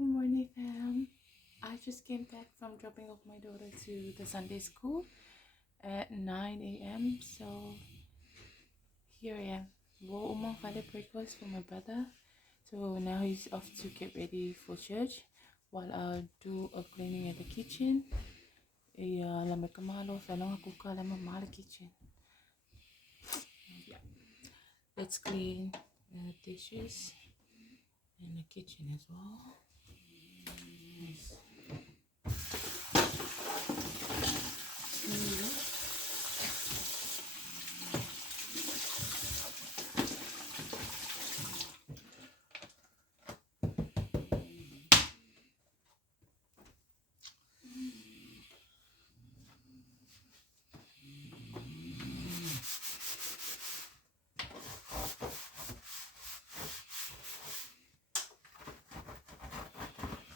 Good morning, fam. I just came back from dropping off my daughter to the Sunday school at 9 a.m. So here I am. Well, had breakfast for my brother. So now he's off to get ready for church while I do a cleaning at the kitchen. Lama kamalo sa lang ako ka lama mahal kitchen. Yeah. Let's clean the dishes in the kitchen as well. Yes.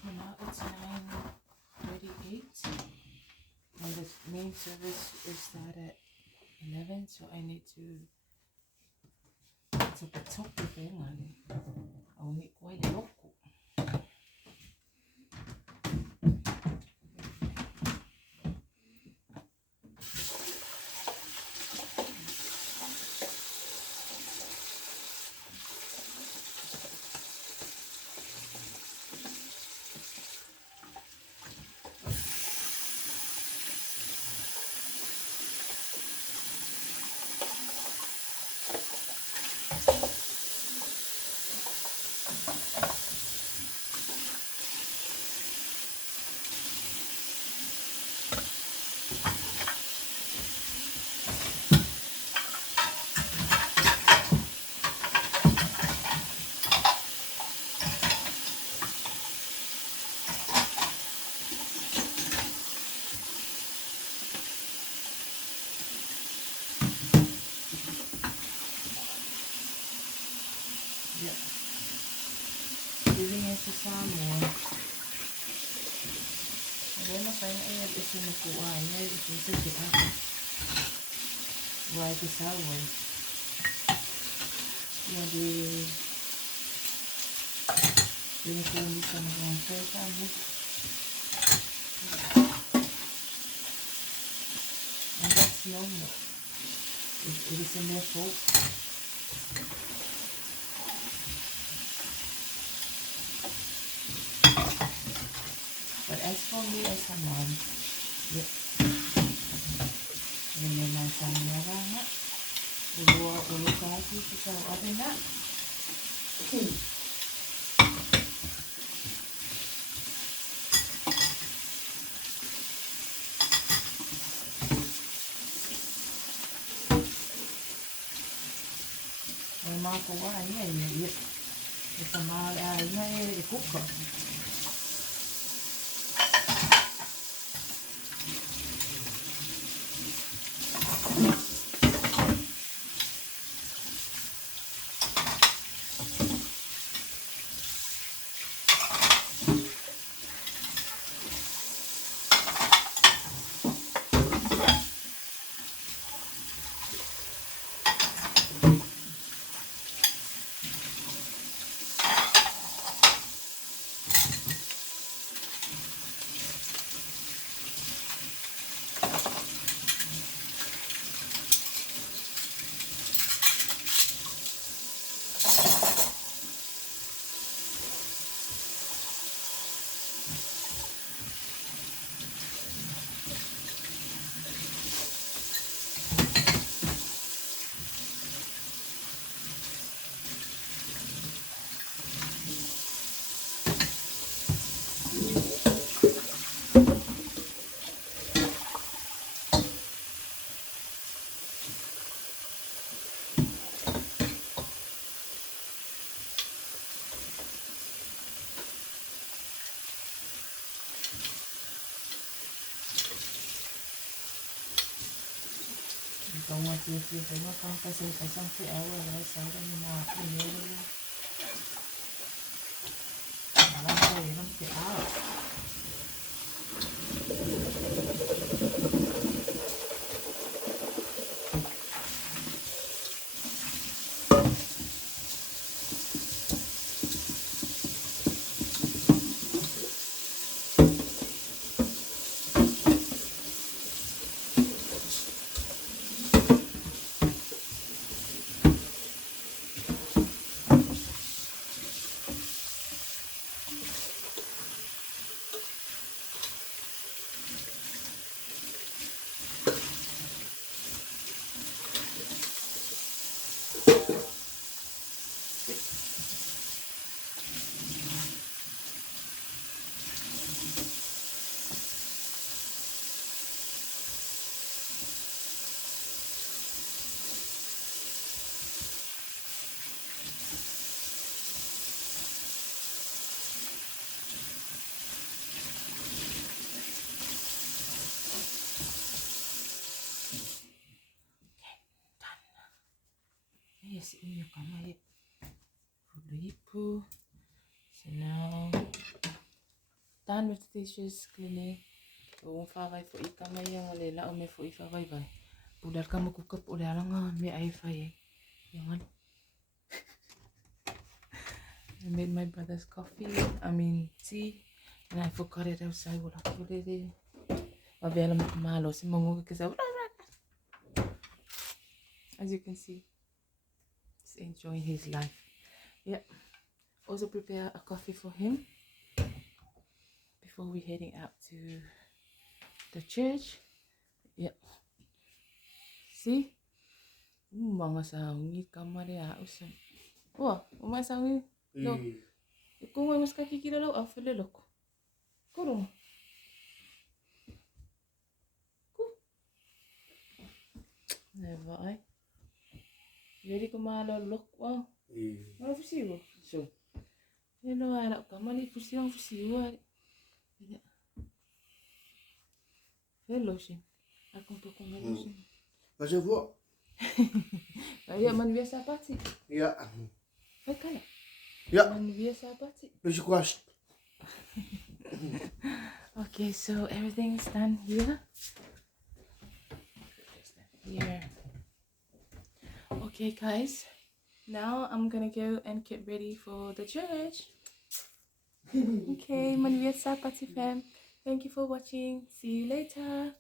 Now it's 9:38 and the main service is start at 11, so I need to talk to them and I'll need quite a lot. Yeah. Living as a Samoan. Ada na kaya ay ito na po ay ito sa siya. Why the sour? Yeah, the sa mga kaya mo. And that's normal. It isn't their fault. But as for me as a mom, yep. Ganyan na sa niyara nga. Ulo ka hati sa ate na. Ang mga kuwa niya, ito mga niya i-cook ko. Ito nga sisi sa mga pang kasi kasang si awa sa akin yung mga pinili. Alam ko yun si awa. si inyo kamay. Fulipu. So now, done with the dishes cleaning. Kung faway fo ikamay yang lela o me fo ifaway bay. Pudar ka magkukap udah lang me ay fay. Yang I made my brother's coffee. I mean tea. And I forgot it outside. Wala ko dito. Mabela mo kumalo si Mongo kasi as you can see, he's enjoying his life. Yeah. Also prepare a coffee for him before we heading out to the church. Yeah. See? Mga saungi kamar ya usam. Wah, mga saungi. No. Kung may mas kakikilala ako, filelo ko. Kurong. Never, ay. Jadi ko malolok. Wow. Ano fusiwo? So. Ano wala ka? Mali fusiwang fusiwo. Hello, Shin. Akong to kong hello, Shin. Kasi po. Kaya man biasa apa sih? Ja. Ay, kaya. Ja. Man biasa apa sih? Beetje kwast. Okay, so everything's done here. Here. Okay, guys. Now I'm gonna go and get ready for the church. Okay, man biasa Party fam. Thank you for watching. See you later.